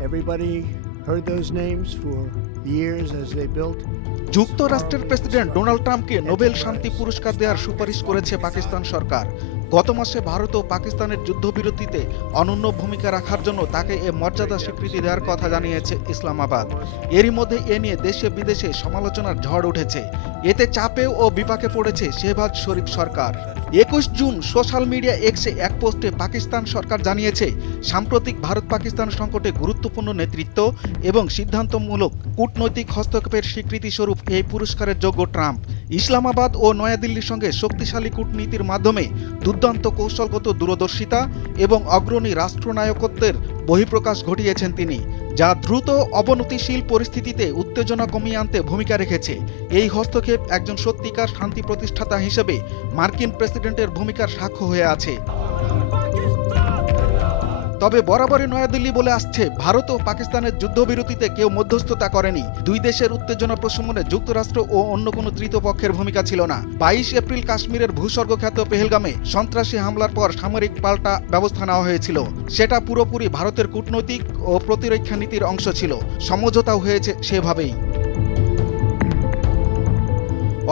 Everybody heard those names for years as they built. যুক্তরাষ্ট্রের president Donald ট্রাম্পকে Nobel শান্তি পুরস্কার দেওয়ার সুপারিশ করেছে পাকিস্তান সরকার। গত মাসে ভারত ও পাকিস্তানের যুদ্ধবিরতিতে অনন্য ভূমিকা রাখার জন্য তাকে এ মর্যাদা স্বীকৃতি দেওয়ার কথা জানিয়েছে ইসলামাবাদ। এরই মধ্যে এ নিয়ে দেশে বিদেশে সমালোচনার ঝড় উঠেছে। এতে চাপে ও বিপাকে পড়েছে শেহবাজ শরীফ সরকার। 21 জুন সোশ্যাল মিডিয়া এক্সে এক পোস্টে পাকিস্তান সরকার জানিয়েছে, সাম্প্রতিক ভারত পাকিস্তান সংকটে গুরুত্বপূর্ণ নেতৃত্ব এবং সিদ্ধান্তমূলক কূটনৈতিক হস্তক্ষেপের স্বীকৃতি স্বরূপ এই পুরস্কারের যোগ্য ট্রাম্প। ইসলামাবাদ ও নয়াদিল্লির সঙ্গে শক্তিশালী কূটনীতির মাধ্যমে দুর্দান্ত কৌশলগত দূরদর্শিতা এবং অগ্রণী রাষ্ট্রনায়কত্বের বহিঃপ্রকাশ ঘটিয়েছেন তিনি, যা দ্রুত অবনতিশীল পরিস্থিতিতে উত্তেজনা কমিয়ে আনতে ভূমিকা রেখেছে। এই হস্তক্ষেপ একজন সত্যিকার শান্তি প্রতিষ্ঠাতা হিসেবে মার্কিন প্রেসিডেন্টের ভূমিকার সাক্ষ্য হয়ে আছে। তবে বরাবরই নয়াদিল্লি বলে আসছে, ভারত ও পাকিস্তানের যুদ্ধবিরতিতে কেউ মধ্যস্থতা করেনি। দুই দেশের উত্তেজনা প্রশমনে যুক্তরাষ্ট্র ও অন্য কোনো তৃতীয় পক্ষের ভূমিকা ছিল না। 22 এপ্রিল কাশ্মীরের ভূস্বর্গখ্যাত পেহেলগামে সন্ত্রাসী হামলার পর সামরিক পাল্টা ব্যবস্থা নেওয়া হয়েছিল। সেটা পুরোপুরি ভারতের কূটনৈতিক ও প্রতিরক্ষা নীতির অংশ ছিল। সমঝোতাও হয়েছে সেভাবেই।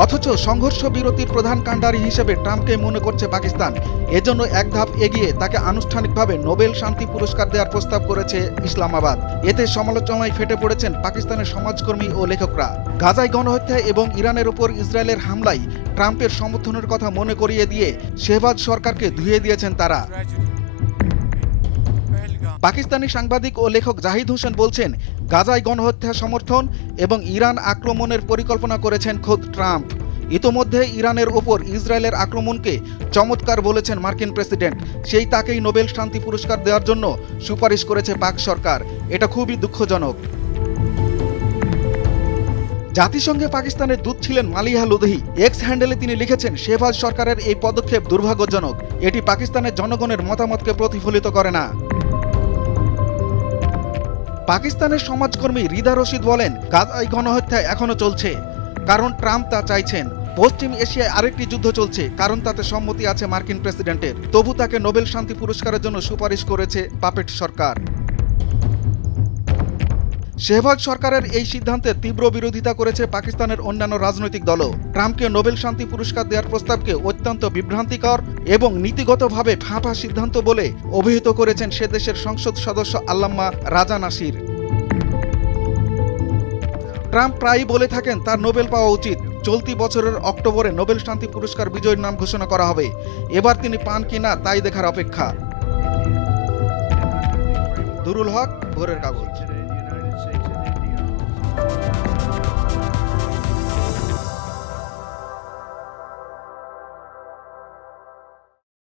অথচ সংঘর্ষ বিরতির প্রধান কাণ্ডারি হিসেবে ট্রাম্পকে মনে করছে পাকিস্তান। এজন্য এক ধাপ এগিয়ে তাকে আনুষ্ঠানিকভাবে নোবেল শান্তি পুরস্কার দেওয়ার প্রস্তাব করেছে ইসলামাবাদ। এতে সমালোচনায় ফেটে পড়েছেন পাকিস্তানের সমাজকর্মী ও লেখকরা। গাজায় গণহত্যা এবং ইরানের উপর ইসরায়েলের হামলায় ট্রাম্পের সমর্থনের কথা মনে করিয়ে দিয়ে শেহবাজ সরকারকে ধুয়ে দিয়েছেন তারা। পাকিস্তানি সাংবাদিক ও লেখক জাহিদ হোসেন বলছেন, গাজায় গণহত্যা সমর্থন এবং ইরান আক্রমণের পরিকল্পনা করেছেন খোদ ট্রাম্প। ইতোমধ্যে ইরানের ওপর ইসরায়েলের আক্রমণকে চমৎকার বলেছেন মার্কিন প্রেসিডেন্ট। সেই তাকেই নোবেল শান্তি পুরস্কার দেওয়ার জন্য সুপারিশ করেছে পাক সরকার। এটা খুবই দুঃখজনক। জাতিসংঘে পাকিস্তানের দূত ছিলেন মালিহা লোধি। এক্স হ্যান্ডেলে তিনি লিখেছেন, শেহবাজ সরকারের এই পদক্ষেপ দুর্ভাগ্যজনক। এটি পাকিস্তানের জনগণের মতামতকে প্রতিফলিত করে না। পাকিস্তানের সমাজকর্মী রিদা রশিদ বলেন, গাজায় গণহত্যা এখনো চলছে, কারণ ট্রাম্প তা চাইছেন। পশ্চিম এশিয়ায় আরেকটি যুদ্ধ চলছে, কারণ তাতে সম্মতি আছে মার্কিন প্রেসিডেন্টের। তবু তাকে নোবেল শান্তি পুরস্কারের জন্য সুপারিশ করেছে পাপেট সরকার। শেহবাজ সরকারের এই সিদ্ধান্তের তীব্র বিরোধিতা করেছে পাকিস্তানের অন্যান্য রাজনৈতিক দলও। ট্রাম্পকে নোবেল শান্তি পুরস্কার দেওয়ার প্রস্তাবকে অত্যন্ত বিভ্রান্তিকর এবং নীতিগতভাবে ফাঁপা সিদ্ধান্ত বলে অভিহিত করেছেন সে দেশের সংসদ সদস্য আল্লামা রাজা নাসির। ট্রাম্প প্রায়ই বলে থাকেন তার নোবেল পাওয়া উচিত। চলতি বছরের অক্টোবরে নোবেল শান্তি পুরস্কার বিজয়ীর নাম ঘোষণা করা হবে। এবার তিনি পান কিনা তাই দেখার অপেক্ষা। দুরুল হক, ভোরের কাগজ।